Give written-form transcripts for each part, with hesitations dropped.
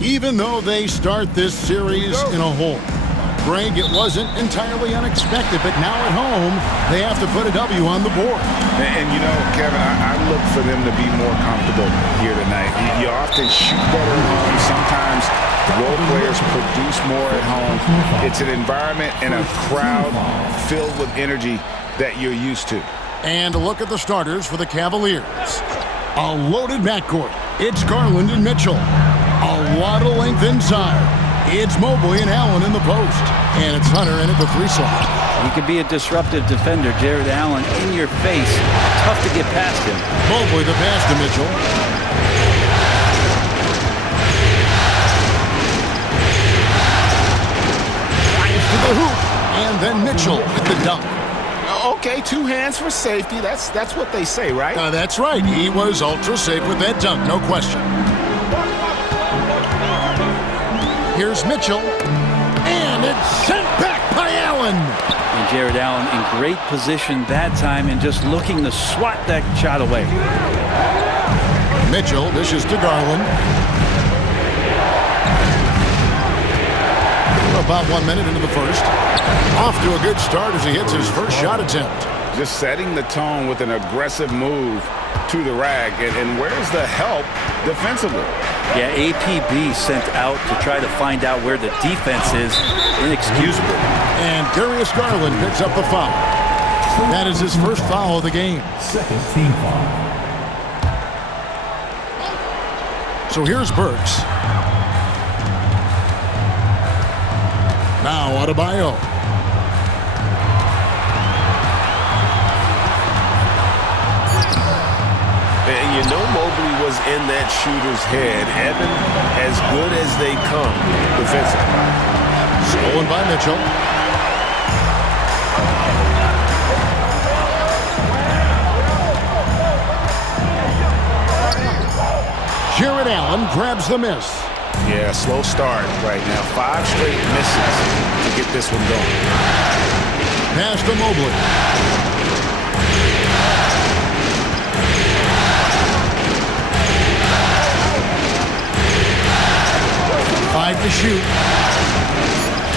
Even though they start this series in a hole, Greg, it wasn't entirely unexpected, but now at home, they have to put a W on the board. And you know, Kevin, I look for them to be more comfortable here tonight. You often shoot better at home. Sometimes role players produce more at home. It's an environment and a crowd filled with energy that you're used to. And a look at the starters for the Cavaliers. A loaded backcourt. It's Garland and Mitchell. A lot of length inside. It's Mobley and Allen in the post. And it's Hunter in at the 3 slot. He can be a disruptive defender. Jared Allen in your face. Tough to get past him. Mobley the pass to Mitchell. Drives to the hoop. And then Mitchell with the dunk. Okay, 2 hands for safety. That's what they say, right? That's right. He was ultra safe with that dunk, no question. Here's Mitchell, and it's sent back by Allen. And Jared Allen in great position that time and just looking to swat that shot away. Mitchell dishes to Garland. About 1 minute into the first. Off to a good start as he hits his first shot attempt. Just setting the tone with an aggressive move to the rack. And where's the help defensively? Yeah, APB sent out to try to find out where the defense is. Inexcusable. And Darius Garland picks up the foul. That is his first foul of the game. Second team foul. So here's Burks. Now Adebayo. And you know Mobley was in that shooter's head. Evan, as good as they come defensively. Stolen by Mitchell. Jared Allen grabs the miss. Yeah, slow start right now. 5 straight misses to get this one going. Pass to Mobley. Five to shoot.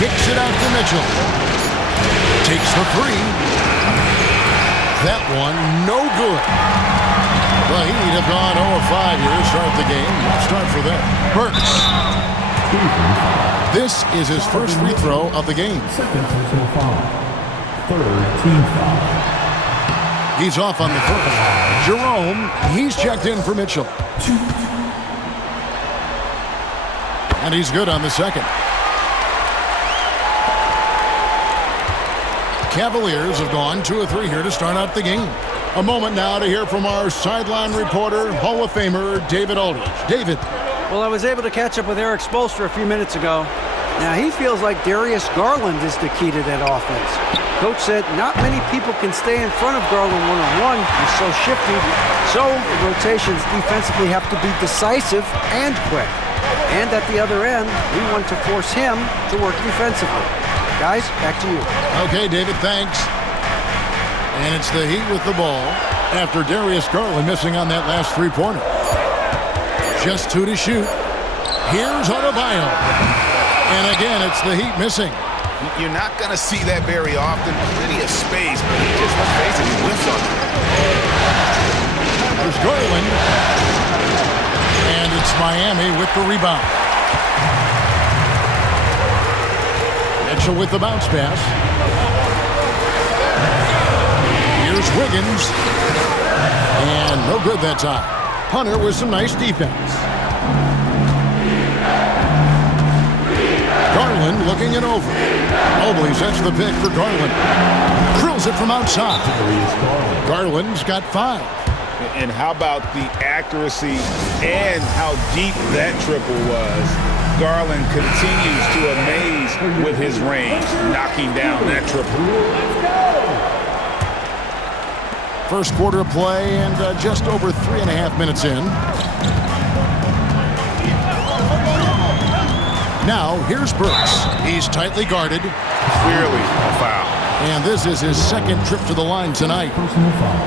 Kicks it out to Mitchell. Takes the 3. That one, no good. The Heat have gone 0-5 here to start the game. Start for them. Burks. This is his first free throw of the game. Second personal foul. Third team foul. He's off on the first. Jerome, he's checked in for Mitchell. And he's good on the second. Cavaliers have gone 2 of 3 here to start out the game. A moment now to hear from our sideline reporter, Hall of Famer David Aldridge. David. Well, I was able to catch up with Eric Spoelstra a few minutes ago. Now, he feels like Darius Garland is the key to that offense. Coach said not many people can stay in front of Garland one-on-one. He's so shifty. So the rotations defensively have to be decisive and quick. And at the other end, we want to force him to work defensively. Guys, back to you. Okay, David, thanks. And it's the Heat with the ball after Darius Garland missing on that last 3-pointer. Just 2 to shoot. Here's Adebayo. And again, it's the Heat missing. You're not going to see that very often. Plenty of space, but he just, let's face it, he whiffs on it. There's Garland. And it's Miami with the rebound. Mitchell with the bounce pass. Here's Wiggins. And no good that time. Hunter with some nice defense. Garland looking it over. Mobley sets the pick for Garland. Drills it from outside. Garland's got 5. And how about the accuracy and how deep that triple was. Garland continues to amaze with his range, knocking down that triple. First quarter play and just over 3.5 minutes in. Now, here's Burks. He's tightly guarded. Clearly a foul. And this is his second trip to the line tonight. Personal foul.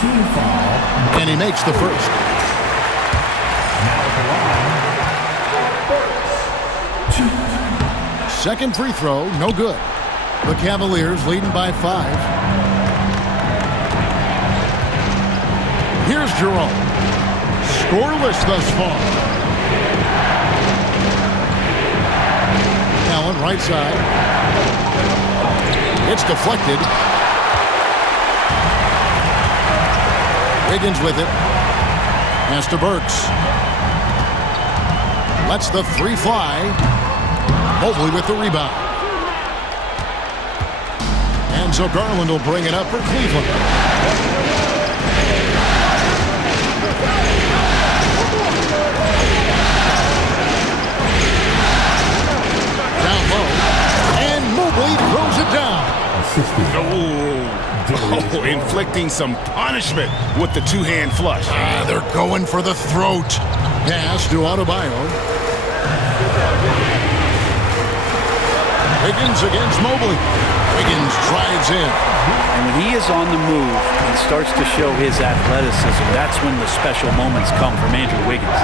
Team foul. And he makes the first. Now at the line, second free throw, no good. The Cavaliers leading by 5. Here's Jerome. Scoreless thus far. Allen, right side. It's deflected. Wiggins with it. Pass to Burks. Lets the three fly. Mobley with the rebound. And so Garland will bring it up for Cleveland. Down low. And Mobley throws it down. Oh, inflicting some punishment with the two-hand flush. They're going for the throat. Pass to Adebayo. Wiggins against Mobley. Wiggins drives in. And when he is on the move and starts to show his athleticism, that's when the special moments come from Andrew Wiggins.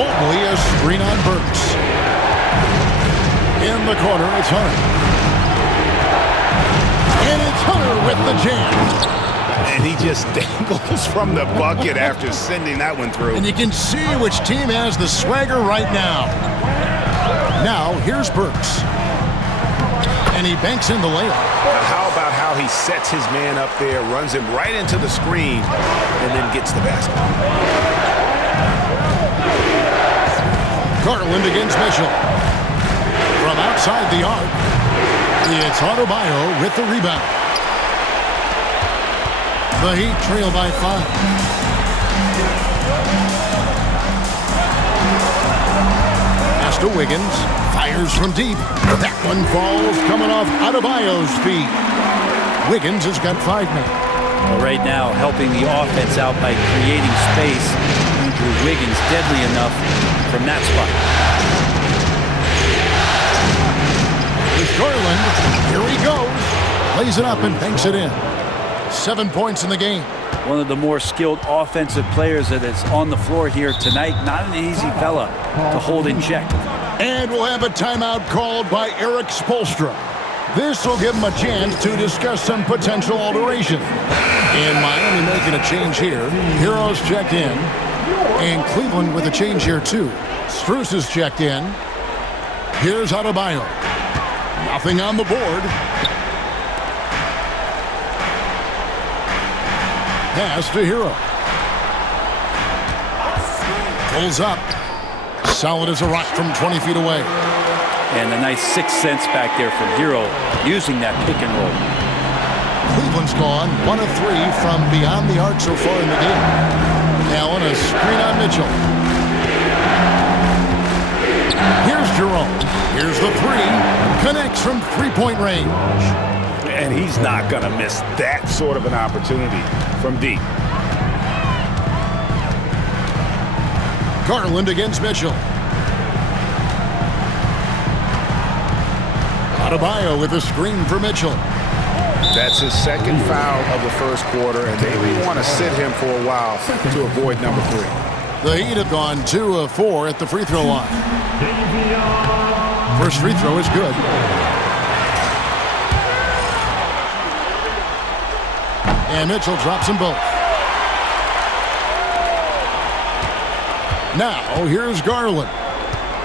Mobley, a screen on Burks. In the corner, it's Hunter. And it's Hunter with the jam. And he just dangles from the bucket after sending that one through. And you can see which team has the swagger right now. Now, here's Burks. And he banks in the layup. But how about how he sets his man up there, runs him right into the screen, and then gets the basket. Garland against Mitchell. From outside the arc, it's Adebayo with the rebound. The Heat trail by 5. Pass to Wiggins. Fires from deep. That one falls coming off Adebayo's feet. Wiggins has got 5 now. Well, right now, helping the offense out by creating space. Andrew Wiggins deadly enough from that spot. Here's Garland. Here he goes. Lays it up and banks it in. 7 points in the game. One of the more skilled offensive players that is on the floor here tonight. Not an easy fella to hold in check. And we'll have a timeout called by Eric Spoelstra. This will give him a chance to discuss some potential alteration. And Miami making a change here. Heroes checked in. And Cleveland with a change here too. Strus is checked in. Here's Adebayo. Nothing on the board. Pass to Hero. Pulls up. Solid as a rock from 20 feet away. And a nice 6 cents back there from Hero using that pick and roll. Cleveland's gone 1 of 3 from beyond the arc so far in the game. Allen, a screen on Mitchell. Here's Jerome. Here's the 3. Connects from three-point range. And he's not going to miss that sort of an opportunity from deep. Garland against Mitchell. Adebayo with a screen for Mitchell. That's his second foul of the first quarter, and they may want to sit him for a while to avoid number 3. The Heat have gone 2 of 4 at the free throw line. First free throw is good. And Mitchell drops them both. Now, here's Garland.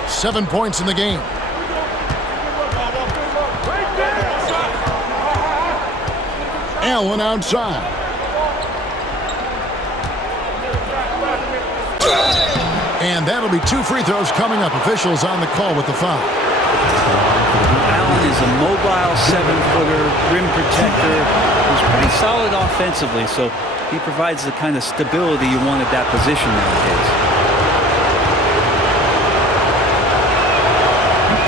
7 points in the game. Allen outside. And that'll be 2 free throws coming up. Officials on the call with the foul. Allen is a mobile 7-footer, rim protector. He's pretty solid offensively, so he provides the kind of stability you want at that position nowadays.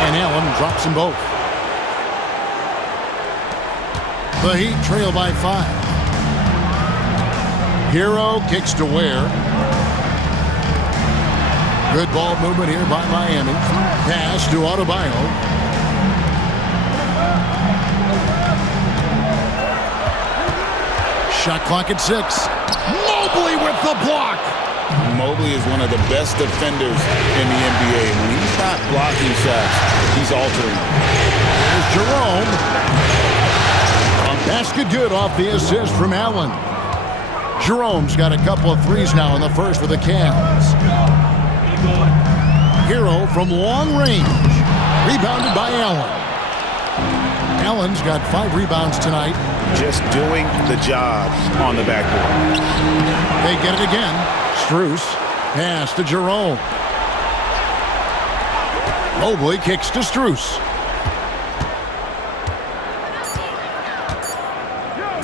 And Allen drops them both. The Heat trail by 5. Hero kicks to Ware. Good ball movement here by Miami. Pass to Adebayo. Shot clock at 6. Mobley with the block. Mobley is one of the best defenders in the NBA. When he's not blocking shots, he's altering. Here's Jerome. A basket good off the assist from Allen. Jerome's got a couple of threes now in the first for the Cavs. Hero from long range. Rebounded by Allen. Allen's got 5 rebounds tonight. Just doing the job on the backboard. They get it again. Strus. Pass to Jerome. Mobley kicks to Strus.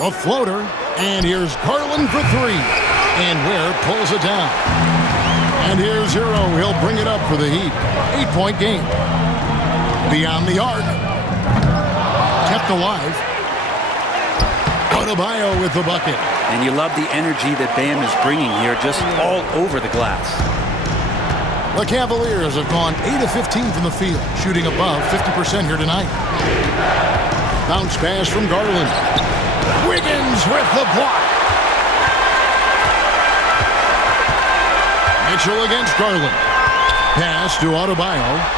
A floater. And here's Garland for 3. And Ware pulls it down. And here's Hero. He'll bring it up for the Heat. 8-point game. Beyond the arc. Kept alive. Adebayo with the bucket. And you love the energy that Bam is bringing here, just all over the glass. The Cavaliers have gone 8 of 15 from the field, shooting above 50% here tonight. Bounce pass from Garland. Wiggins with the block. Mitchell against Garland. Pass to Adebayo.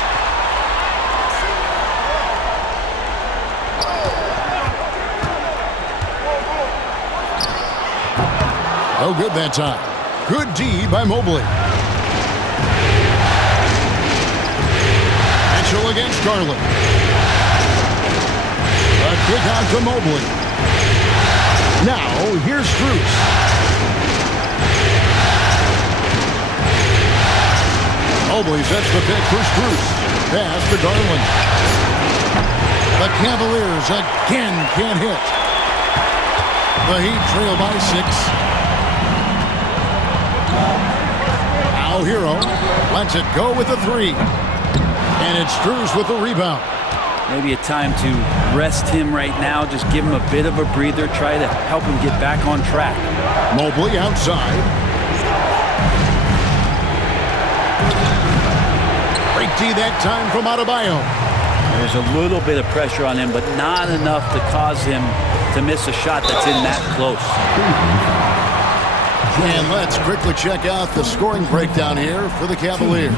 No good that time. Good D by Mobley. Mitchell against Garland. A kick out to Mobley. Now, here's Strus. Mobley sets the pick for Strus. Pass to Garland. The Cavaliers again can't hit. The Heat trail by 6. Now Hero lets it go with a 3. And it's Strus with the rebound. Maybe a time to rest him right now. Just give him a bit of a breather. Try to help him get back on track. Mobley outside. Break D that time from Adebayo. There's a little bit of pressure on him, but not enough to cause him to miss a shot that's in that close. And let's quickly check out the scoring breakdown here for the Cavaliers.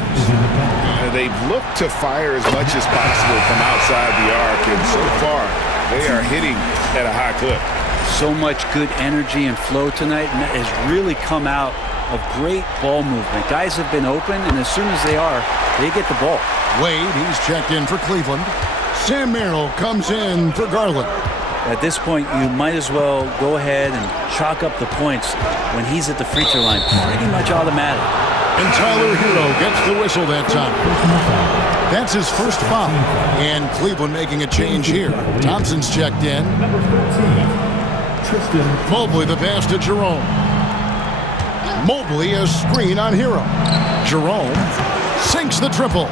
They've looked to fire as much as possible from outside the arc, and so far they are hitting at a high clip. So much good energy and flow tonight, and that has really come out of great ball movement. Guys have been open, and as soon as they are, they get the ball. Wade, he's checked in for Cleveland. Sam Merrill comes in for Garland. At this point, you might as well go ahead and chalk up the points when he's at the free throw line. Pretty much automatic. And Tyler Hero gets the whistle that time. That's his first foul. And Cleveland making a change here. Thompson's checked in. Mobley the pass to Jerome. Mobley a screen on Hero. Jerome sinks the triple.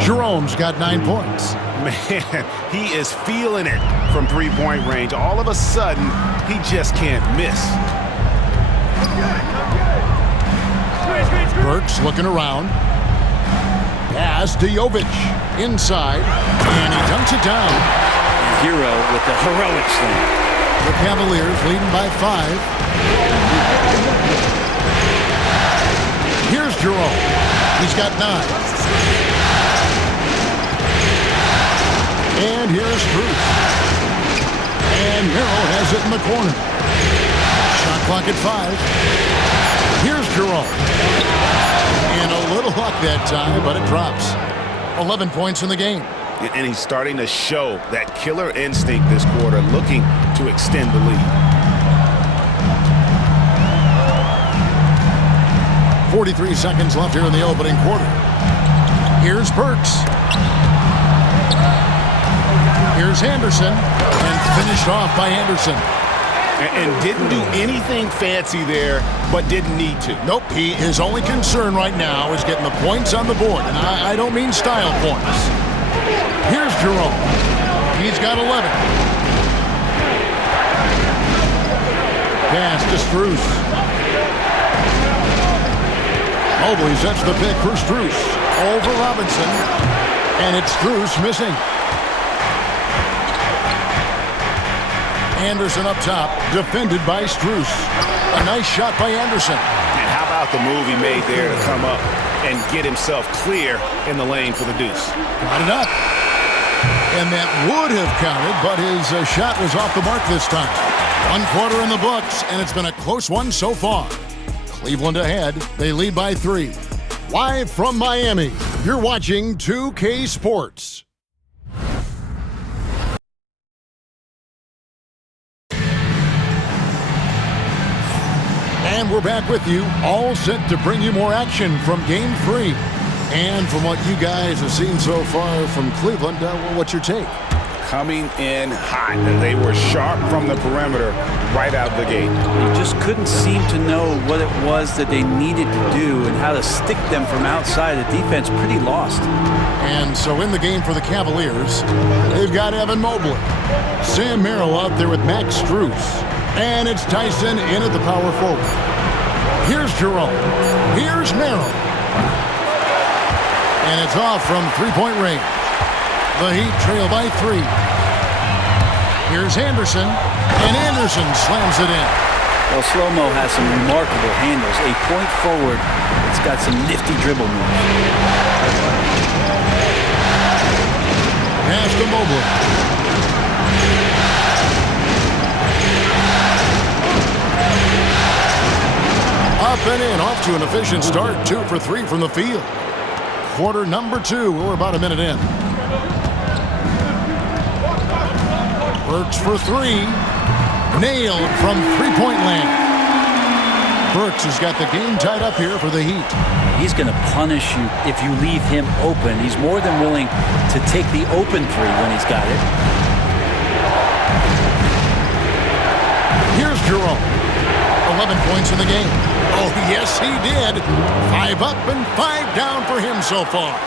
Jerome's got 9 points. Man, he is feeling it from three-point range. All of a sudden, he just can't miss. Burks looking around. Pass to Jovic. Inside. And he dunks it down. Hero with the heroic slam. The Cavaliers leading by 5. Here's Jerome. He's got 9. And here's Strus. And Merrill has it in the corner. Shot clock at 5. Here's Jerome. And a little luck that time, but it drops. 11 points in the game. And he's starting to show that killer instinct this quarter, looking to extend the lead. 43 seconds left here in the opening quarter. Here's Burks. Here's Anderson. And finished off by Anderson. And didn't do anything fancy there, but didn't need to. Nope, his only concern right now is getting the points on the board. And I don't mean style points. Here's Jerome. He's got 11. Pass to Strus. Mobley sets the pick for Strus. Over Robinson. And it's Strus missing. Anderson up top, defended by Strus. A nice shot by Anderson. And how about about the move he made there to come up and get himself clear in the lane for the deuce. Got it up. And that would have counted, but his shot was off the mark this time. 1 quarter in the books, and it's been a close one so far. Cleveland ahead. They lead by 3. Live from Miami, you're watching 2K Sports. And we're back with you, all set to bring you more action from Game 3. And from what you guys have seen so far from Cleveland, what's your take? Coming in hot. They were sharp from the perimeter right out the gate. You just couldn't seem to know what it was that they needed to do and how to stick them from outside. The defense pretty lost. And so in the game for the Cavaliers, they've got Evan Mobley, Sam Merrill out there with Max Strus, and it's Tyson in at the power forward. Here's Jerome. Here's Merrill. And it's off from three-point range. The Heat trail by 3. Here's Anderson, and Anderson slams it in. Well, Slow-Mo has some remarkable handles. A point forward, it's got some nifty dribble moves. Pass to Mobley. Up and in, off to an efficient start. 2 for 3 from the field. Quarter number 2. We're about a minute in. Burks for 3. Nailed from three-point land. Burks has got the game tied up here for the Heat. He's going to punish you if you leave him open. He's more than willing to take the open 3 when he's got it. Here's Jerome. 11 points in the game. Oh, yes, he did. 5 up and 5 down for him so far.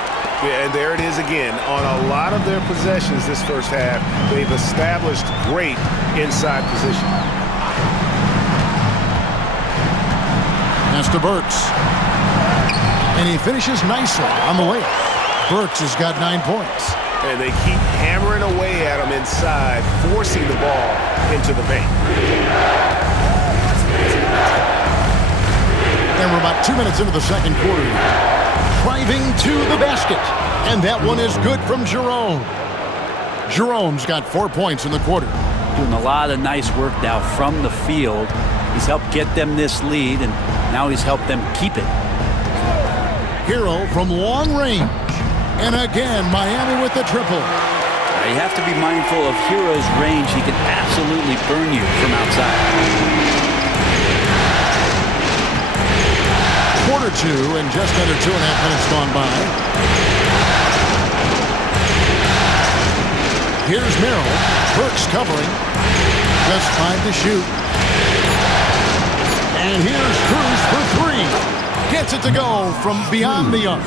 Yeah, and there it is again. On a lot of their possessions this first half, they've established great inside position. Pass to Burks. And he finishes nicely on the layup. Burks has got 9 points. And they keep hammering away at him inside, forcing the ball into the paint. And we're about 2 minutes into the second quarter. Driving to the basket. And that one is good from Jerome. Jerome's got 4 points in the quarter. Doing a lot of nice work now from the field. He's helped get them this lead, and now he's helped them keep it. Hero from long range. And again, Miami with the triple. You have to be mindful of Hero's range. He can absolutely burn you from outside. Quarter 2 and just under 2.5 minutes gone by. Here's Merrill. Burks covering. Just 5 to shoot. And here's Strus for 3. Gets it to go from beyond the arc.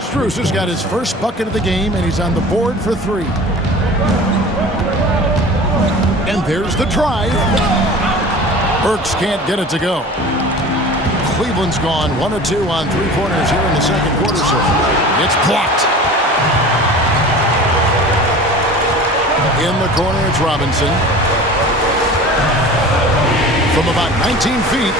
Strus has got his first bucket of the game, and he's on the board for 3. And there's the drive. Burks can't get it to go. Cleveland's gone 1 of 2 on 3-pointers here in the second quarter so far. It's blocked. In the corner, it's Robinson. From about 19 feet,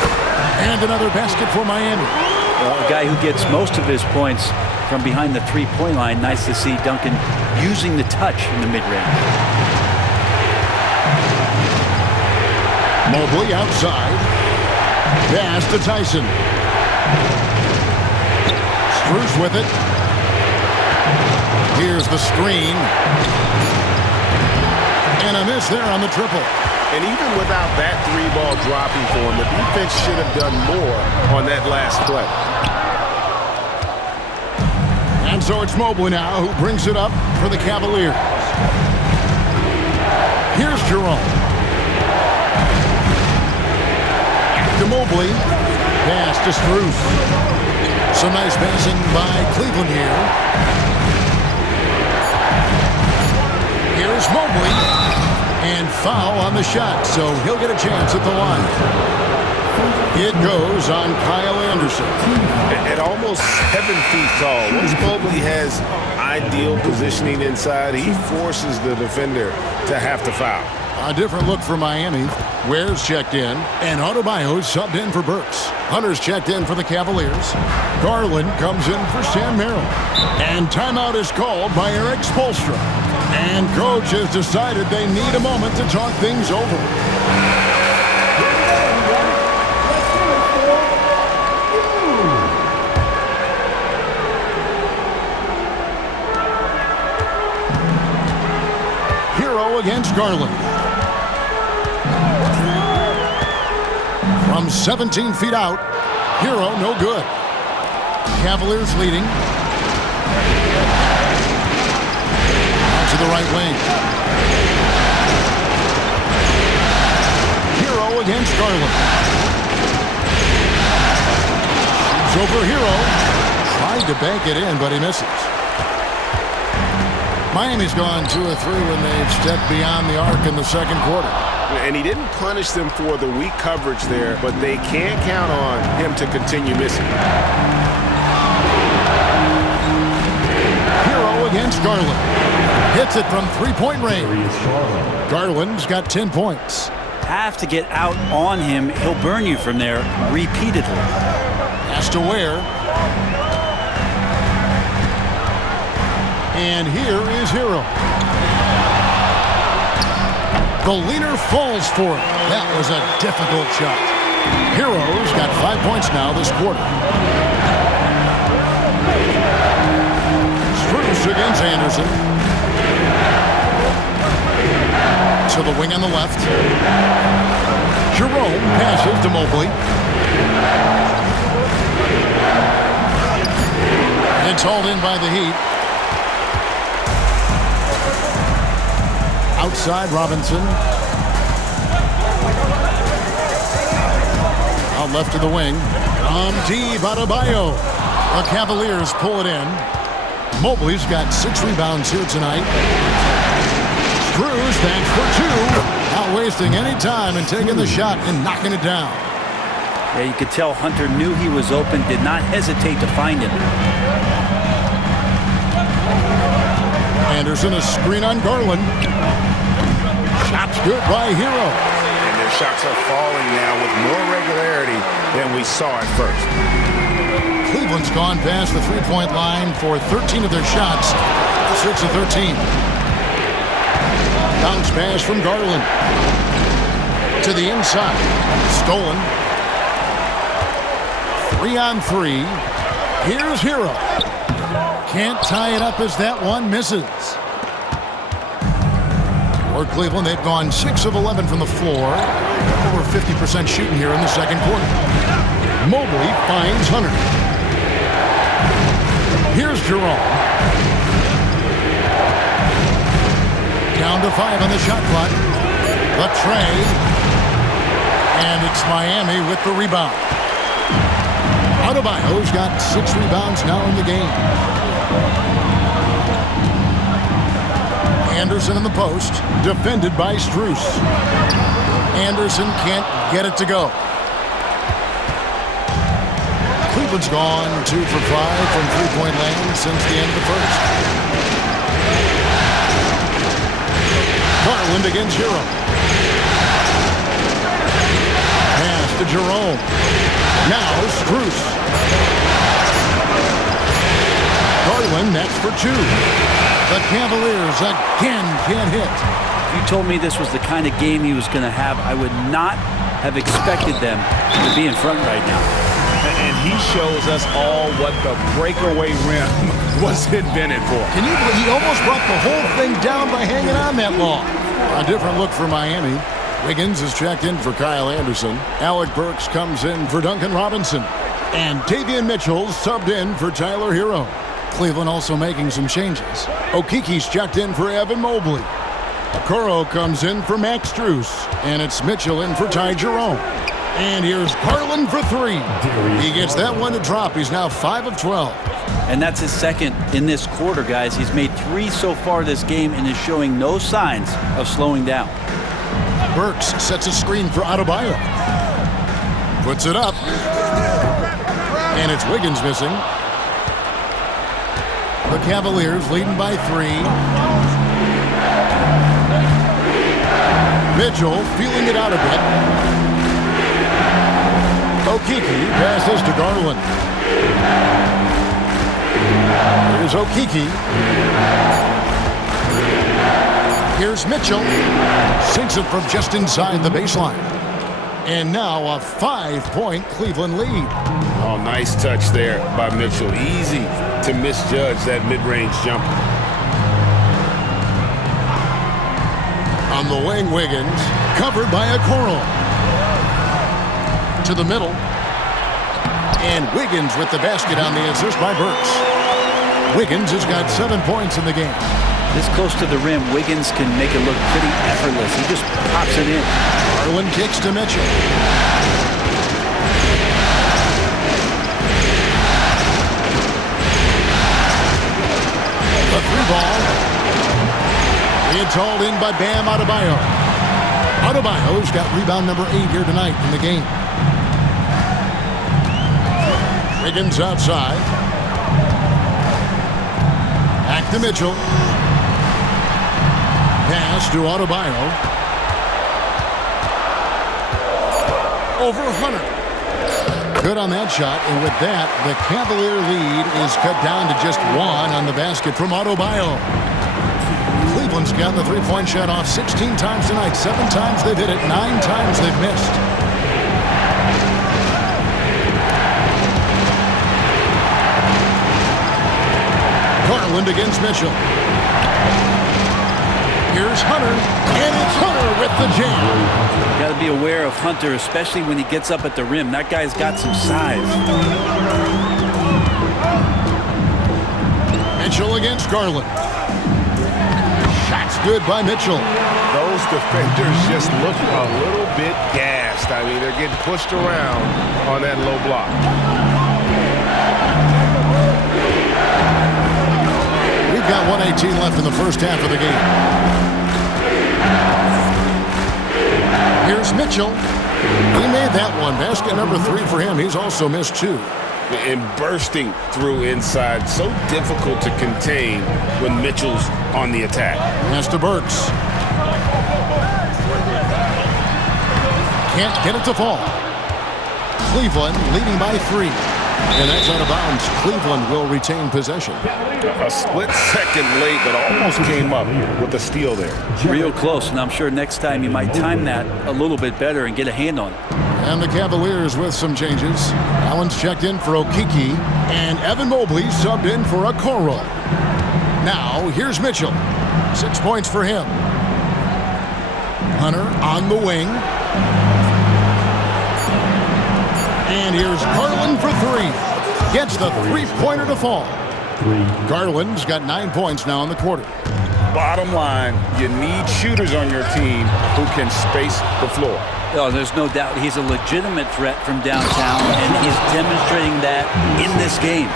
and another basket for Miami. Well, a guy who gets most of his points from behind the three-point line. Nice to see Duncan using the touch in the mid-range. Mobley outside. Pass to Tyson. Strus with it. Here's the screen. And a miss there on the triple. And even without that 3-ball dropping for him, the defense should have done more on that last play. And so it's Mobley now who brings it up for the Cavaliers. Here's Jerome. To Mobley. Pass to Strus. Some nice passing by Cleveland here. Here's Mobley. And foul on the shot, so he'll get a chance at the line. It goes on Kyle Anderson. At almost 7 feet tall, once Mobley has ideal positioning inside, he forces the defender to have to foul. A different look for Miami. Ware's checked in, and Adebayo's subbed in for Burks. Hunter's checked in for the Cavaliers. Garland comes in for Sam Merrill. And timeout is called by Eric Spoelstra. And coach has decided they need a moment to talk things over. Hero against Garland. From 17 feet out, Hero no good. Cavaliers leading. Out to the right wing. Hero against Garland. Shoots over Hero. Tried to bank it in, but he misses. Miami's gone 2 of 3 when they've stepped beyond the arc in the second quarter. And he didn't punish them for the weak coverage there, but they can't count on him to continue missing. Hero against Garland. Hits it from three-point range. Garland's got 10 points. Have to get out on him. He'll burn you from there repeatedly. Has to Ware. And here is Hero. The leaner falls for it. That was a difficult shot. Hero's got 5 points now this quarter. Strus against Anderson. To the wing on the left. Jerome passes to Mobley. It's hauled in by the Heat. Outside Robinson. Out left to the wing. Deep Adebayo. The Cavaliers pull it in. Mobley's got 6 rebounds here tonight. Strus, thanks for 2. Not wasting any time and taking the shot and knocking it down. Yeah, you could tell Hunter knew he was open, did not hesitate to find him. Anderson, a screen on Garland. Shots good by Hero. And their shots are falling now with more regularity than we saw at first. Cleveland's gone past the three-point line for 13 of their shots. 6 of 13. Bounce pass from Garland. To the inside. Stolen. 3-on-3. Here's Hero. Can't tie it up as that one misses. For Cleveland, they've gone 6 of 11 from the floor. Over 50% shooting here in the second quarter. Mobley finds Hunter. Here's Jerome. Down to 5 on the shot clock. The tray. And it's Miami with the rebound. Adebayo's got 6 rebounds now in the game. Anderson in the post, defended by Strus. Anderson can't get it to go. Cleveland's gone 2 for 5 from three-point land since the end of the first. Garland against Hero. Pass to Jerome. Now Strus. Garland next for 2. The Cavaliers again can't hit. If you told me this was the kind of game he was going to have, I would not have expected them to be in front right now. And he shows us all what the breakaway rim was invented for. Can you believe he almost brought the whole thing down by hanging on that long? A different look for Miami. Wiggins is checked in for Kyle Anderson. Alec Burks comes in for Duncan Robinson. And Davion Mitchell subbed in for Tyler Hero. Cleveland also making some changes. Okiki's checked in for Evan Mobley. Okoro comes in for Max Strus. And it's Mitchell in for Ty Jerome. And here's Garland for 3. He gets that one to drop. He's now 5 of 12. And that's his second in this quarter, guys. He's made 3 so far this game and is showing no signs of slowing down. Burks sets a screen for Adebayo. Puts it up. And it's Wiggins missing. The Cavaliers leading by 3. Mitchell feeling it out a bit. Okeke passes to Garland. Here's Okeke. Here's Mitchell. Sinks it from just inside the baseline. And now a 5-point Cleveland lead. Oh, nice touch there by Mitchell. Easy to misjudge that mid-range jumper. On the wing, Wiggins, covered by a Coral. To the middle. And Wiggins with the basket on the assist by Burks. Wiggins has got 7 points in the game. This close to the rim, Wiggins can make it look pretty effortless. He just pops it in. Garland kicks to Mitchell. The three ball. It's hauled in by Bam Adebayo. Adebayo's got rebound number 8 here tonight in the game. Wiggins outside. Back to Mitchell. Pass to Adebayo. Over Hunter. Good on that shot, and with that, the Cavalier lead is cut down to just 1 on the basket from Adebayo. Cleveland's gotten the three-point shot off 16 times tonight. 7 times they've hit it, 9 times they've missed. Garland against Mitchell. Here's Hunter, and it's Hunter with the jam. Got to be aware of Hunter, especially when he gets up at the rim. That guy's got some size. Mitchell against Garland. Shot's good by Mitchell. Those defenders just look a little bit gassed. I mean, they're getting pushed around on that low block. We've got 1:18 left in the first half of the game. Here's Mitchell. He made that one. Basket number 3 for him. He's also missed 2. And bursting through inside. So difficult to contain when Mitchell's on the attack. Pass to Burks. Can't get it to fall. Cleveland leading by 3. And that's out of bounds. Cleveland will retain possession. A split second late, but almost came up with a steal there. Real close, and I'm sure next time you might time that a little bit better and get a hand on it. And the Cavaliers with some changes. Allen's checked in for Okeke, and Evan Mobley subbed in for a Coral. Now, here's Mitchell. 6 points for him. Hunter on the wing. And here's Garland for 3. Gets the three-pointer to fall. Garland's got 9 points now in the quarter. Bottom line, you need shooters on your team who can space the floor. Oh, there's no doubt he's a legitimate threat from downtown, and he's demonstrating that in this game.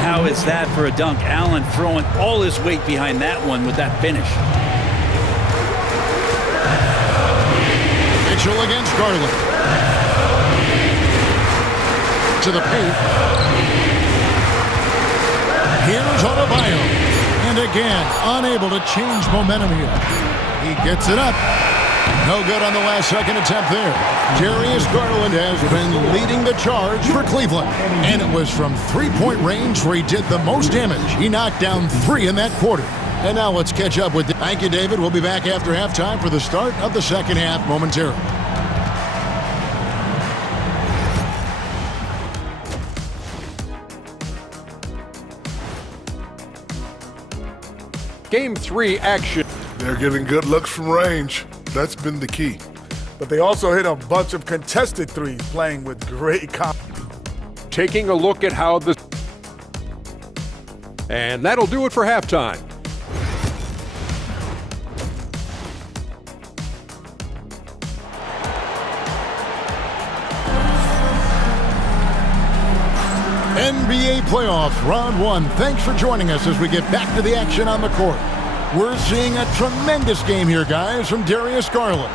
How is that for a dunk? Allen throwing all his weight behind that one with that finish. Mitchell against Garland. To the paint. Here's Adebayo. And again, unable to change momentum here. He gets it up. No good on the last second attempt there. Darius Garland has been leading the charge for Cleveland. And it was from three-point range where he did the most damage. He knocked down 3 in that quarter. And now let's catch up with... Thank you, David. We'll be back after halftime for the start of the second half momentarily. Game 3 action. They're getting good looks from range. That's been the key. But they also hit a bunch of contested threes, playing with great confidence. Taking a look at how the... And that'll do it for halftime. NBA playoffs, round 1. Thanks for joining us as we get back to the action on the court. We're seeing a tremendous game here, guys, from Darius Garland.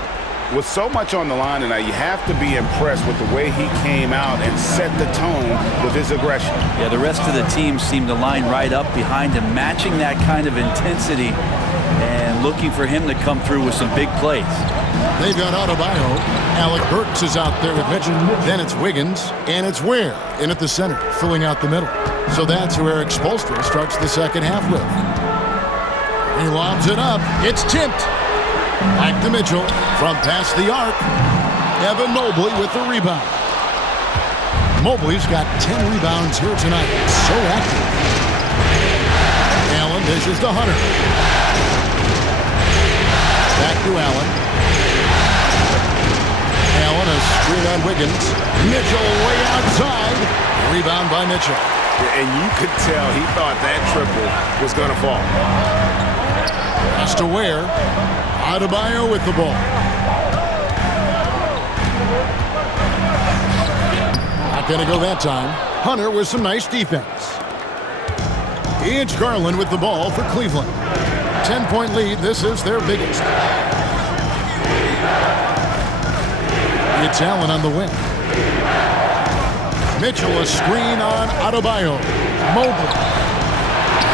With so much on the line tonight, you have to be impressed with the way he came out and set the tone with his aggression. Yeah, the rest of the team seemed to line right up behind him, matching that kind of intensity and looking for him to come through with some big plays. They've got Adebayo. Alec Burks is out there with Mitchell. Then it's Wiggins, and it's Ware in at the center, filling out the middle. So that's who Eric Spoelstra starts the second half with. He lobs it up. It's tipped. Back to Mitchell from past the arc. Evan Mobley with the rebound. Mobley's got 10 rebounds here tonight. So active. Allen dishes to Hunter. Back to Allen. Allen, a screen on Wiggins. Mitchell way outside. Rebound by Mitchell. And you could tell he thought that triple was going to fall. Pass to Ware. Adebayo with the ball. Not going to go that time. Hunter with some nice defense. It's Garland with the ball for Cleveland. 10-point lead. This is their biggest. It's Allen on the wing. Mitchell a screen on Adebayo. Mobley.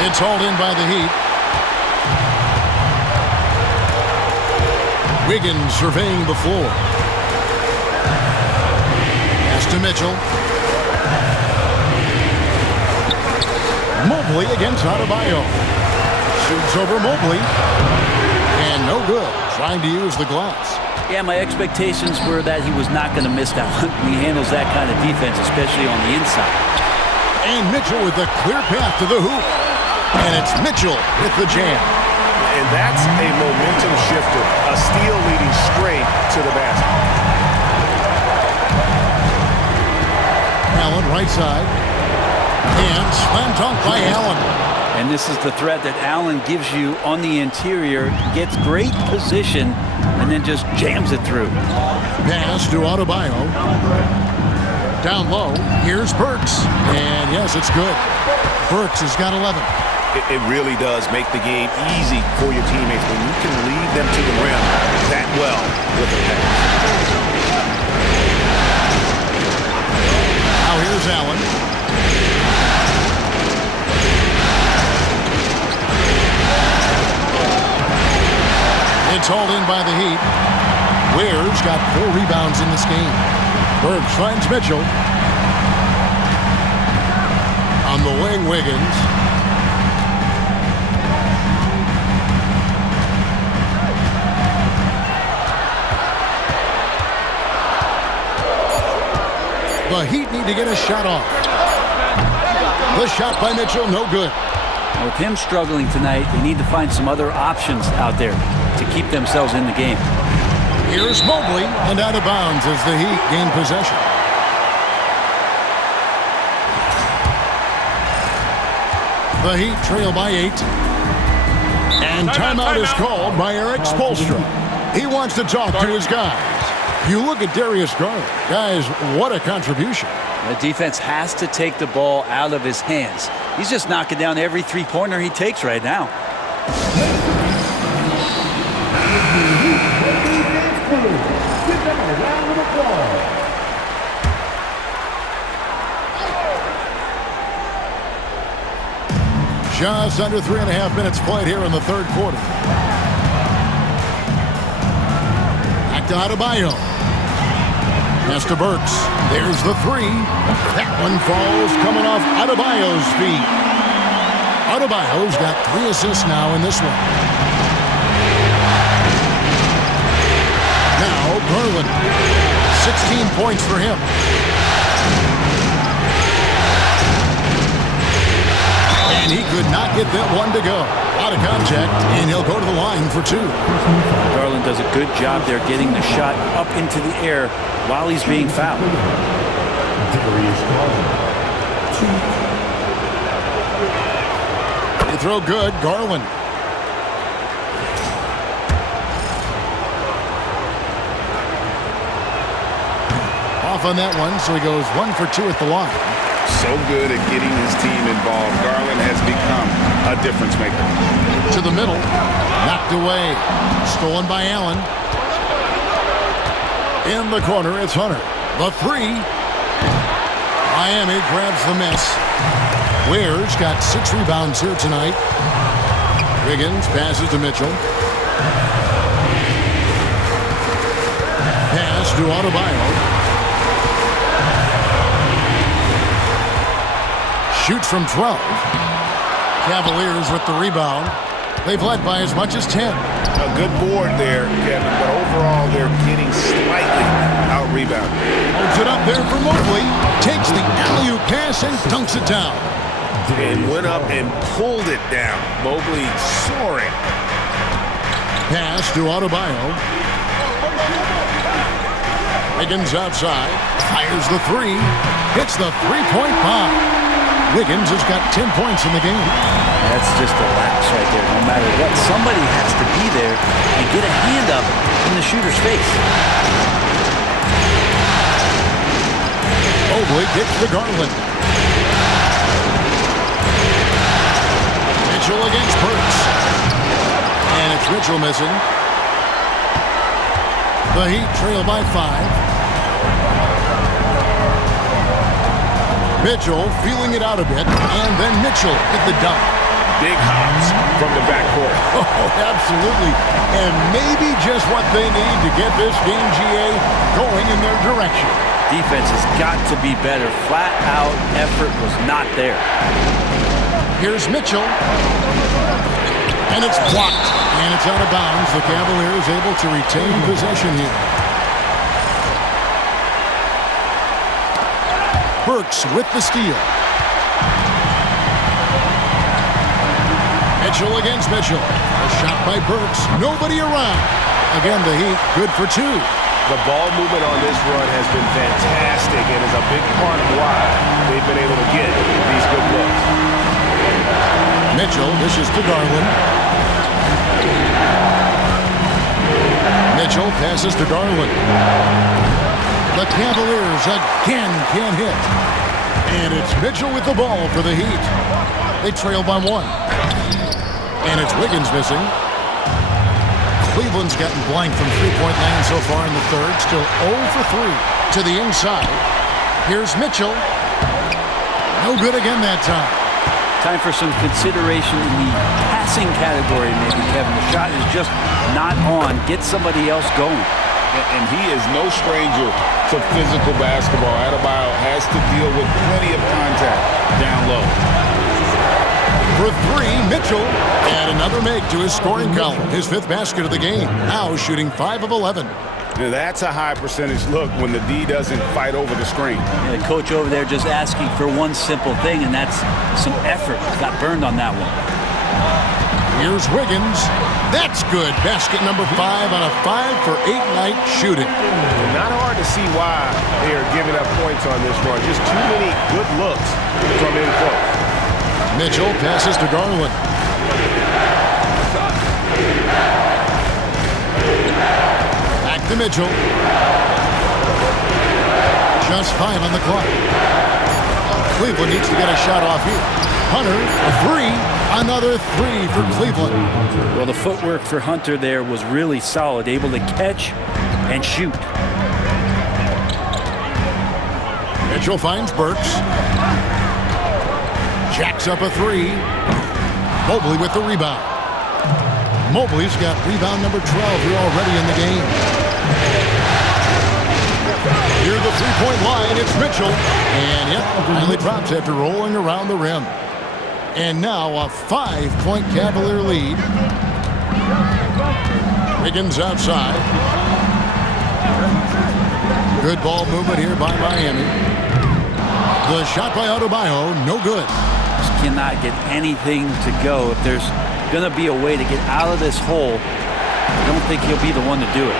It's hauled in by the Heat. Wiggins surveying the floor. Pass to Mitchell. Mobley against Adebayo. Shoots over Mobley. And no good. Trying to use the glass. Yeah, my expectations were that he was not going to miss that one. He handles that kind of defense, especially on the inside. And Mitchell with a clear path to the hoop. And it's Mitchell with the jam. And that's a momentum shifter. A steal leading straight to the basket. Allen right side. And slam dunk by Allen. And this is the threat that Allen gives you on the interior. Gets great position and then just jams it through. Pass to Adebayo. Down low. Here's Burks. And yes, it's good. Burks has got 11. It really does make the game easy for your teammates when you can lead them to the rim that well with a pass. Now here's Allen. It's hauled in by the Heat. Ware's got 4 rebounds in this game. Burks finds Mitchell. On the wing, Wiggins. The Heat need to get a shot off. The shot by Mitchell, no good. With him struggling tonight, they need to find some other options out there to keep themselves in the game. Here's Mobley, and out of bounds as the Heat gain possession. The Heat trail by 8. And timeout is called by Eric Spoelstra. He wants to talk to his guys. You look at Darius Garland. Guys, what a contribution. The defense has to take the ball out of his hands. He's just knocking down every three-pointer he takes right now. Just under 3.5 minutes played here in the third quarter. Back to Adebayo. Pass to Burks. There's the 3. That one falls coming off Adebayo's feet. Adebayo's got 3 assists now in this one. Now Garland. 16 points for him. And he could not get that one to go. Out of contact, and he'll go to the line for 2. Garland does a good job there getting the shot up into the air while he's being fouled. They throw good, Garland. Off on that one, so he goes 1 for 2 at the line. So good at getting his team involved. Garland has become a difference maker. To the middle. Knocked away. Stolen by Allen. In the corner, it's Hunter. The three. Miami grabs the miss. Ware's got 6 rebounds here tonight. Wiggins passes to Mitchell. Pass to Adebayo. Shoots from 12. Cavaliers with the rebound. They've led by as much as 10. A good board there, Kevin, but overall they're getting slightly out-rebounded. Holds it up there for Mobley. Takes the alley-oop pass and dunks it down. And went up and pulled it down. Mobley soaring. Pass to Adebayo. Wiggins outside. Fires the three. Hits the three-point bomb. Wiggins has got 10 points in the game. That's just a lapse right there. No matter what, somebody has to be there and get a hand up in the shooter's face. Mobley kicks to Garland. Mitchell against Burks. And it's Mitchell missing. The Heat trail by 5. Mitchell feeling it out a bit, and then Mitchell hit the dunk. Big hops from the backcourt. Oh, absolutely. And maybe just what they need to get this game, GA, going in their direction. Defense has got to be better. Flat out effort was not there. Here's Mitchell. And it's blocked. And it's out of bounds. The Cavaliers able to retain possession here. Burks with the steal. Mitchell against Mitchell. A shot by Burks. Nobody around. Again, the Heat good for 2. The ball movement on this run has been fantastic and is a big part of why they've been able to get these good looks. Mitchell dishes to Garland. Mitchell passes to Garland. The Cavaliers again can't hit. And it's Mitchell with the ball for the Heat. They trail by 1. And it's Wiggins missing. Cleveland's gotten blank from three-point land so far in the third. Still 0 for 3 to the inside. Here's Mitchell. No good again that time. Time for some consideration in the passing category, maybe, Kevin. The shot is just not on. Get somebody else going. And he is no stranger to physical basketball. Adebayo has to deal with plenty of contact down low. For 3, Mitchell. And another make to his scoring column. His 5th basket of the game. Now shooting 5 of 11. Now that's a high percentage look when the D doesn't fight over the screen. And the coach over there just asking for one simple thing, and that's some effort. Got burned on that one. Here's Wiggins. That's good. Basket number 5 on a 5 for 8 night shooting. Not hard to see why they are giving up points on this run. Just too many good looks from in close. Mitchell passes to Garland. Back to Mitchell. Just 5 on the clock. Cleveland needs to get a shot off here. Hunter, a 3. Another 3 for Cleveland. Well, the footwork for Hunter there was really solid, able to catch and shoot. Mitchell finds Burks. Jacks up a 3. Mobley with the rebound. Mobley's got rebound number 12 here already in the game. Near the three-point line, it's Mitchell. And yep, finally drops after rolling around the rim. And now a 5-point Cavalier lead. Wiggins outside. Good ball movement here by Miami. The shot by Adebayo, no good. Just cannot get anything to go. If there's going to be a way to get out of this hole, I don't think he'll be the one to do it.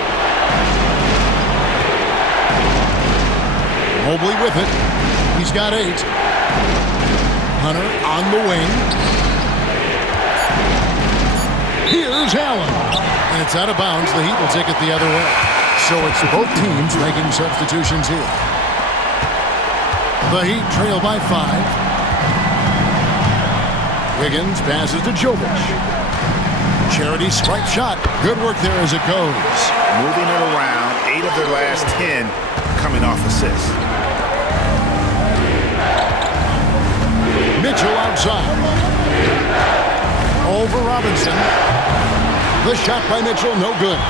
Mobley with it. He's got 8. Hunter on the wing. Here's Allen. And it's out of bounds. The Heat will take it the other way. So it's both teams making substitutions here. The Heat trail by 5. Wiggins passes to Jovic. Charity stripe shot. Good work there as it goes. Moving it around, 8 of their last 10 coming off assists. Mitchell outside. Over Robinson. The shot by Mitchell, no good.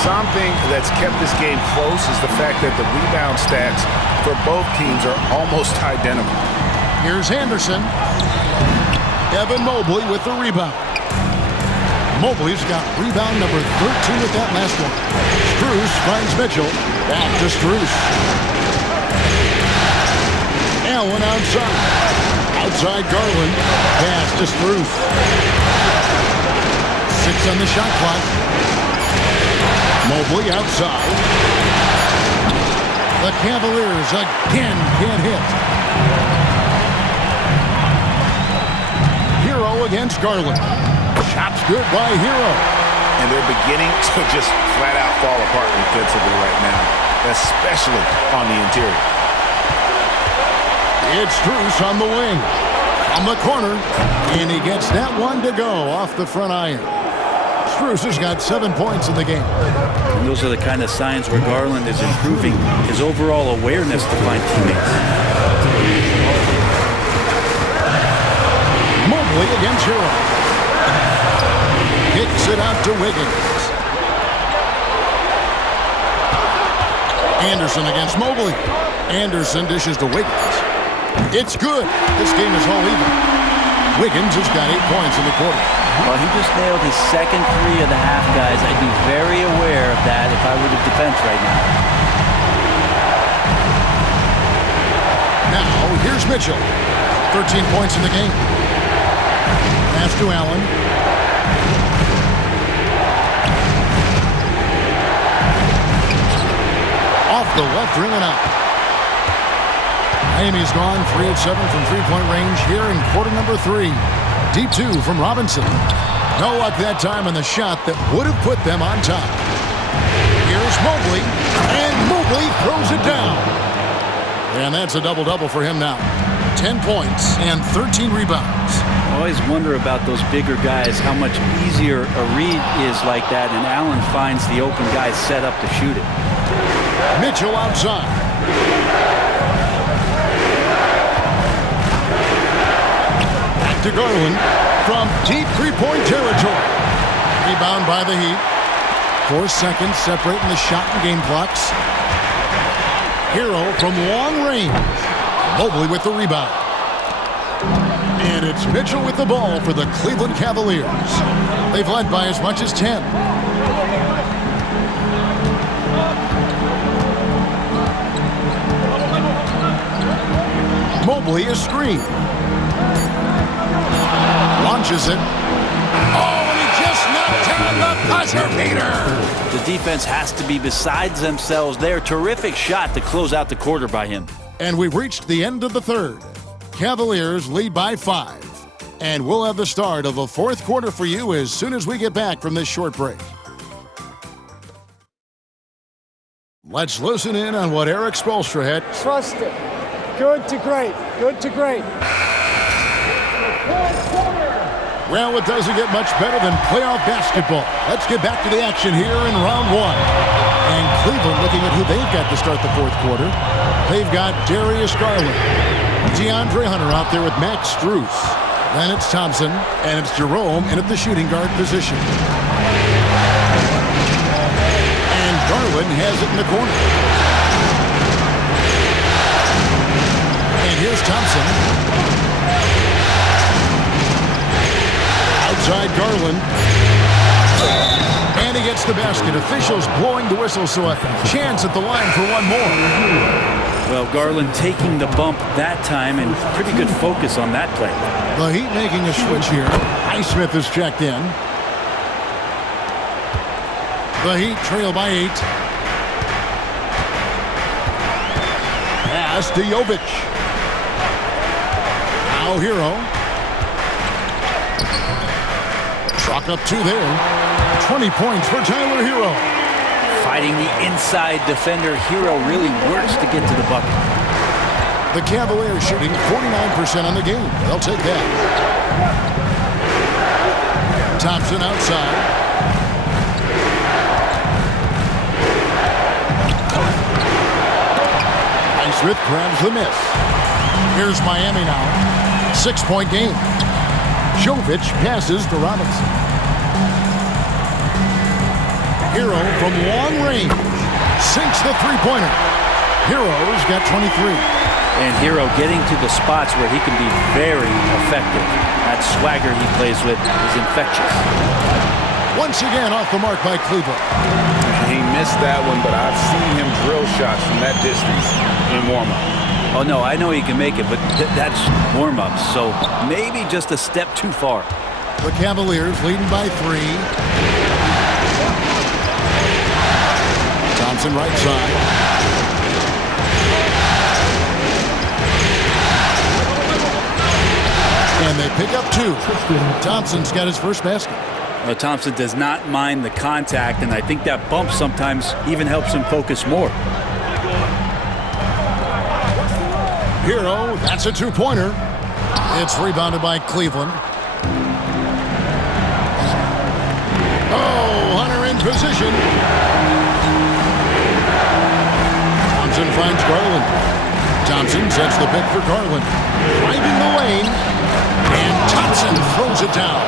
Something that's kept this game close is the fact that the rebound stats for both teams are almost identical. Here's Anderson. Evan Mobley with the rebound. Mobley's got rebound number 13 with that last one. Strus finds Mitchell. Back to Strus. Allen outside. Outside Garland. Pass to Strus. 6 on the shot clock. Mobley outside. The Cavaliers again can't hit. Hero against Garland. Shot's good by Hero. And they're beginning to just flat out fall apart defensively right now, especially on the interior. It's Strus on the wing. On the corner. And he gets that one to go off the front iron. Strus has got 7 points in the game. And those are the kind of signs where Garland is improving his overall awareness to find teammates. Mobley against Hero. Kicks it out to Wiggins. Anderson against Mobley. Anderson dishes to Wiggins. It's good. This game is all even. Wiggins has got 8 points in the quarter. Well, he just nailed his second 3 of the half, guys. I'd be very aware of that if I were the defense right now. Now, here's Mitchell. 13 points in the game. Pass to Allen. Off the left ring and out. Miami's gone 3 of 7 from three-point range here in quarter number 3. Deep 2 from Robinson. No luck that time on the shot that would have put them on top. Here's Mobley, and Mobley throws it down. And that's a double-double for him now. 10 points and 13 rebounds. I always wonder about those bigger guys, how much easier a read is like that, and Allen finds the open guy set up to shoot it. Mitchell outside. To Garland from deep three-point territory. Rebound by the Heat. 4 seconds separating the shot and game clocks. Hero from long range. Mobley with the rebound. And it's Mitchell with the ball for the Cleveland Cavaliers. They've led by as much as 10. Mobley is screened. Launches it. Oh, and he just knocked down the buzzer beater. The defense has to be besides themselves there. Terrific shot to close out the quarter by him. And we've reached the end of the third. Cavaliers lead by 5. And we'll have the start of the fourth quarter for you as soon as we get back from this short break. Let's listen in on what Eric Spoelstra had. Trust it. Good to great. Good to great. Well, it doesn't get much better than playoff basketball. Let's get back to the action here in round 1. And Cleveland looking at who they've got to start the fourth quarter. They've got Darius Garland, DeAndre Hunter out there with Max Strus. Then it's Thompson, and it's Jerome in at the shooting guard position. And Garland has it in the corner. And here's Thompson. Outside Garland. And he gets the basket. Officials blowing the whistle, so a chance at the line for one more. Well, Garland taking the bump that time, and pretty good focus on that play. The Heat making a switch here. Highsmith is checked in. The Heat trail by 8. Pass to Jovic. Now Hero. Truck up 2 there. 20 points for Tyler Hero. Fighting the inside defender. Hero really works to get to the bucket. The Cavaliers shooting 49% on the game. They'll take that. Thompson outside. Highsmith grabs the miss. Here's Miami now. 6-point game. Jovic passes to Robinson. Hero from long range sinks the three-pointer. Hero's got 23. And Hero getting to the spots where he can be very effective. That swagger he plays with is infectious. Once again off the mark by Cleveland. He missed that one, but I've seen him drill shots from that distance in warm-up. Oh, no, I know he can make it, but that's warm-up, so maybe just a step too far. The Cavaliers leading by 3. Thompson right side. And they pick up 2. Thompson's got his first basket. Well, Thompson does not mind the contact, and I think that bump sometimes even helps him focus more. Hero, that's a two-pointer. It's rebounded by Cleveland. Oh, Hunter in position. Thompson finds Garland. Thompson sets the pick for Garland. Driving the lane, and Thompson throws it down.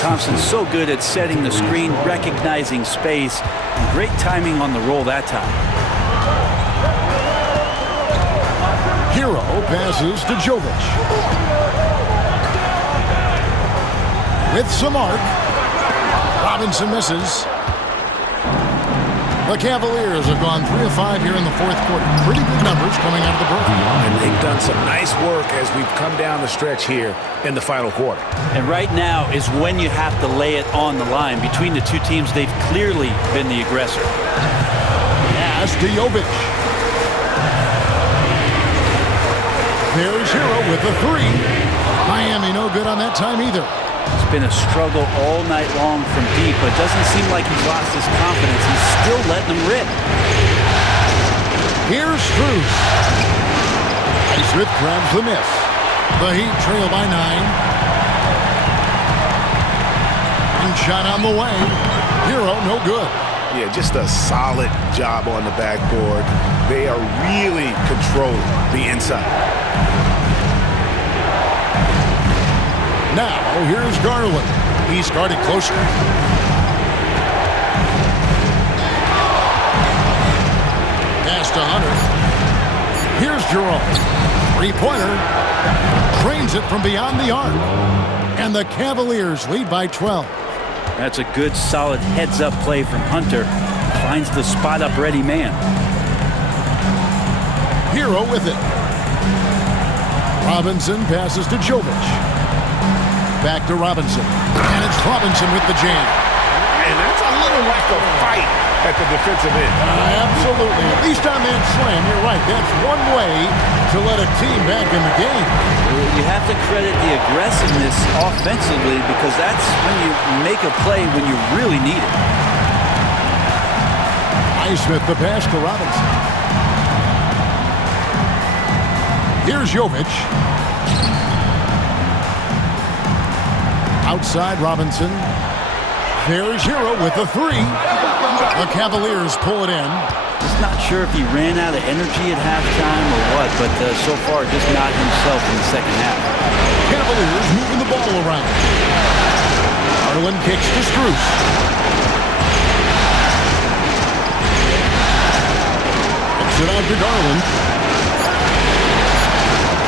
Thompson's so good at setting the screen, recognizing space, and great timing on the roll that time. Hero passes to Jovic. With some arc. Robinson misses. The Cavaliers have gone 3 of 5 here in the fourth quarter. Pretty good numbers coming out of the break. And they've done some nice work as we've come down the stretch here in the final quarter. And right now is when you have to lay it on the line. Between the two teams, they've clearly been the aggressor. Pass to Jovic. There's Hero with the 3. Miami no good on that time either. It's been a struggle all night long from deep, but it doesn't seem like he's lost his confidence. He's still letting them rip. Here's Strus. Highsmith grabs the miss. The Heat trail by 9. And shot on the way. Hero no good. Yeah, just a solid job on the backboard. They are really controlling the inside. Now, here's Garland. He's guarded closer. Pass to Hunter. Here's Jerome. Three-pointer. Trains it from beyond the arc. And the Cavaliers lead by 12. That's a good, solid heads-up play from Hunter. Finds the spot-up ready man. Hero with it. Robinson passes to Jovic. Back to Robinson. And it's Robinson with the jam. And that's a little lack of fight at the defensive end. Absolutely. At least on that slam, you're right. That's one way to let a team back in the game. You have to credit the aggressiveness offensively because that's when you make a play when you really need it. Highsmith the pass to Robinson. Here's Jovic. Outside Robinson. There's Hero with the 3. The Cavaliers pull it in. Just not sure if he ran out of energy at halftime or what, but so far just not himself in the second half. Cavaliers moving the ball around. Garland kicks to Strus. Kicks it out to Garland.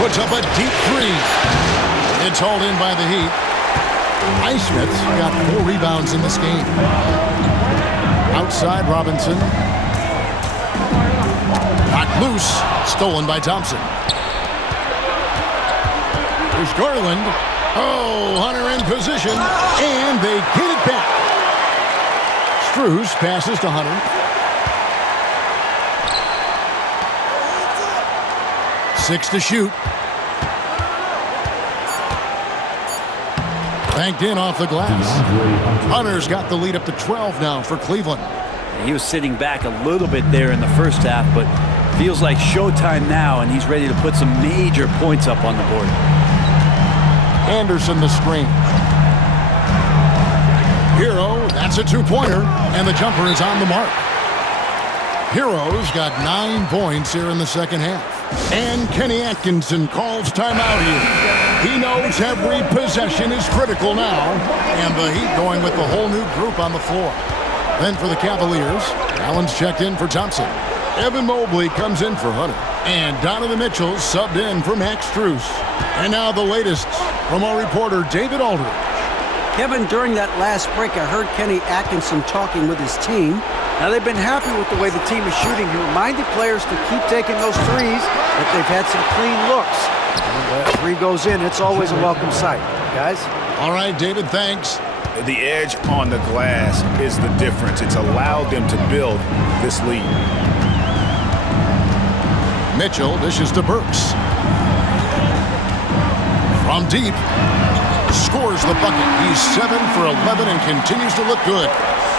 Puts up a deep 3. It's hauled in by the Heat. Highsmith's got 4 rebounds in this game. Outside Robinson. Knocked loose. Stolen by Thompson. There's Garland. Oh, Hunter in position. And they get it back. Strus passes to Hunter. 6 to shoot. Banked in off the glass. Hunter's got the lead up to 12 now for Cleveland. He was sitting back a little bit there in the first half, but feels like showtime now, and he's ready to put some major points up on the board. Anderson the screen. Hero, that's a 2-pointer, and the jumper is on the mark. Hero's got 9 points here in the second half. And Kenny Atkinson calls timeout here. He knows every possession is critical now. And the Heat going with the whole new group on the floor. Then for the Cavaliers, Allen's checked in for Thompson. Evan Mobley comes in for Hunter. And Donovan Mitchell subbed in for Max Strus. And now the latest from our reporter, David Aldridge. Kevin, during that last break, I heard Kenny Atkinson talking with his team. Now, they've been happy with the way the team is shooting. He reminded players to keep taking those threes, that they've had some clean looks. When the three goes in, it's always a welcome sight. Guys? All right, David, thanks. The edge on the glass is the difference. It's allowed them to build this lead. Mitchell dishes to Burks. From deep, scores the bucket. He's 7 for 11 and continues to look good.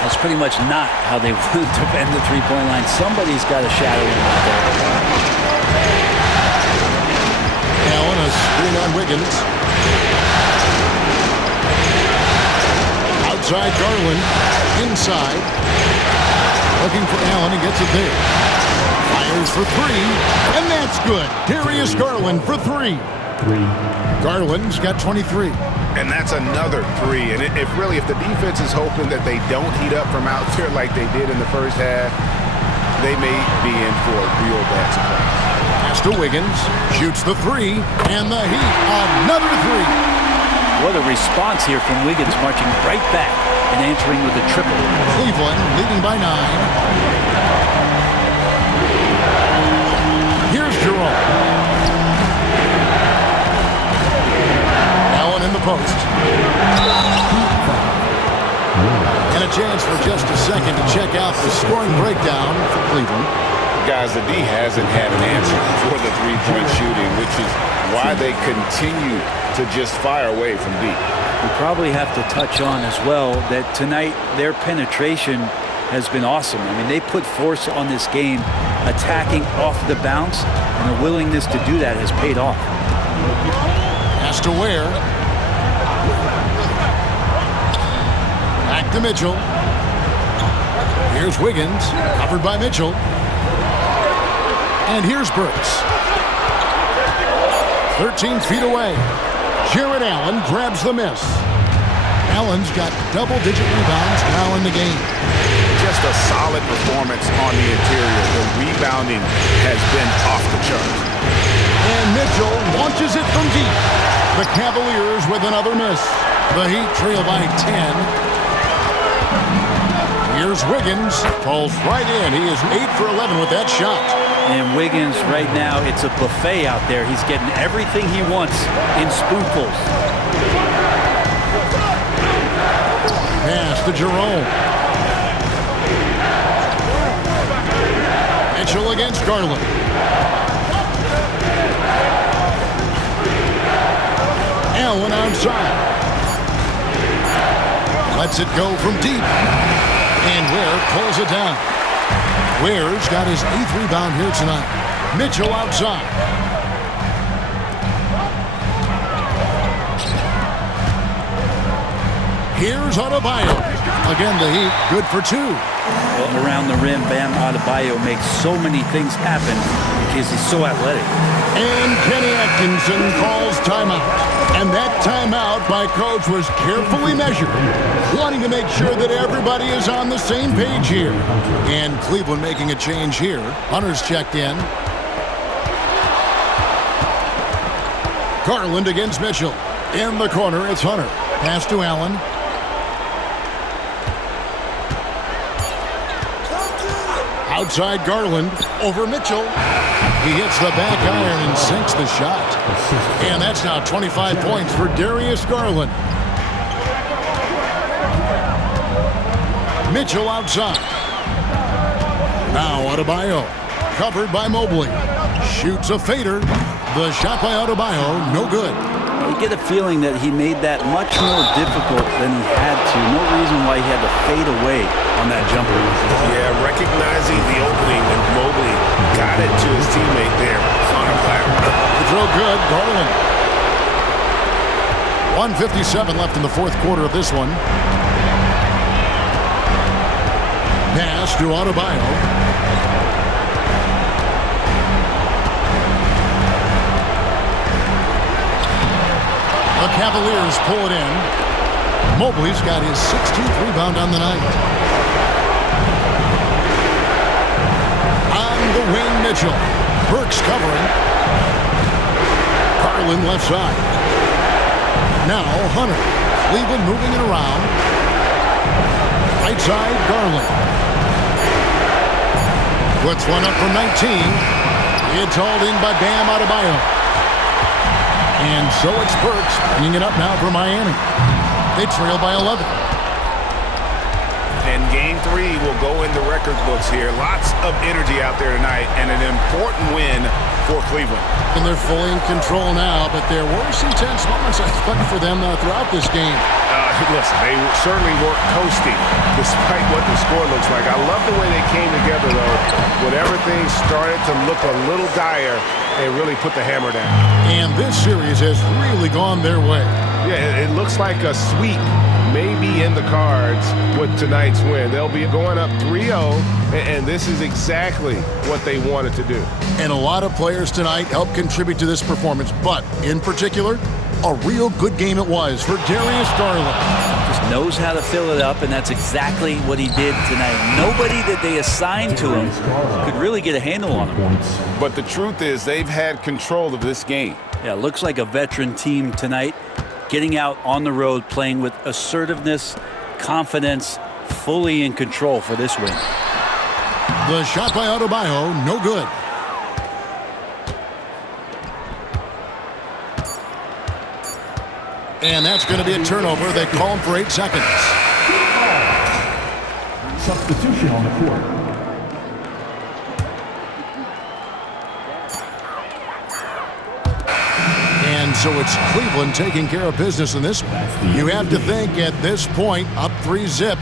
That's pretty much not how they want to defend the three-point line. Somebody's got to shadow him out there. Allen, a screen on Wiggins. Outside Garland, inside. Looking for Allen, he gets it there. Fires for three, and that's good. Darius Garland for three. Garland's got 23. And that's another three. And if the defense is hoping that they don't heat up from out there like they did in the first half, they may be in for a real bad surprise. Pass to Wiggins, shoots the three, and the Heat, another three. What a response here from Wiggins, marching right back and answering with a triple. Cleveland leading by 9. Here's Jerome. Allen in the post. And a chance for just a second to check out the scoring breakdown for Cleveland. Guys, the D hasn't had an answer for the three-point shooting, which is why they continue to just fire away from deep. We probably have to touch on as well that tonight their penetration has been awesome. I mean, they put force on this game, attacking off the bounce, and the willingness to do that has paid off. Pass to Ware. Back to Mitchell. Here's Wiggins, covered by Mitchell. And here's Burks. 13 feet away. Jared Allen grabs the miss. Allen's got double-digit rebounds now in the game. Just a solid performance on the interior. The rebounding has been off the charts. And Mitchell launches it from deep. The Cavaliers with another miss. The Heat trail by 10. Here's Wiggins. Falls right in. He is 8 for 11 with that shot. And Wiggins right now, it's a buffet out there. He's getting everything he wants in spoonfuls. Pass to Jerome. Mitchell against Garland. Allen outside. Lets it go from deep. And Ware pulls it down. Ware's got his 8th rebound here tonight. Mitchell outside. Here's Adebayo. Again, the Heat good for 2. Well, around the rim, Bam Adebayo makes so many things happen because he's so athletic. And Kenny Atkinson calls timeout. And that timeout by coach was carefully measured, wanting to make sure that everybody is on the same page here. And Cleveland making a change here. Hunter's checked in. Garland against Mitchell. In the corner, it's Hunter. Pass to Allen. Outside Garland, over Mitchell. He hits the back iron and sinks the shot. And that's now 25 points for Darius Garland. Mitchell outside. Now Adebayo, covered by Mobley. Shoots a fader. The shot by Adebayo, no good. You get a feeling that he made that much more difficult than he had to. No reason why he had to fade away on that jumper. Yeah, recognizing the opening, and Mobley got it to his teammate there on a platter. The throw good, Garland. 1:57 left in the fourth quarter of this one. Pass to Adebayo. The Cavaliers pull it in. Mobley's got his 16th rebound on the night. On the wing, Mitchell. Burks covering. Garland left side. Now Hunter. Cleveland moving it around. Right side, Garland. Puts one up from 19. It's hauled in by Bam Adebayo. And so it's Burks bringing it up now for Miami. They trail by 11. And game 3 will go in the record books here. Lots of energy out there tonight and an important win for Cleveland. And they're fully in control now, but there were some tense moments, I thought, for them throughout this game. Listen, they certainly weren't coasting despite what the score looks like. I love the way they came together, though, when everything started to look a little dire and really put the hammer down. And this series has really gone their way. Yeah, it looks like a sweep may be in the cards with tonight's win. They'll be going up 3-0, and this is exactly what they wanted to do. And a lot of players tonight helped contribute to this performance, but in particular, a real good game it was for Darius Garland. Just knows how to fill it up, and that's exactly what he did tonight. Nobody that they assigned to him could really get a handle on him. But the truth is they've had control of this game. Yeah, looks like a veteran team tonight, getting out on the road, playing with assertiveness, confidence, fully in control for this win. The shot by Adebayo, no good. And that's going to be a turnover. They call him for 8 seconds. Substitution on the court. And so it's Cleveland taking care of business in this one. You have to think at this point, up 3-0.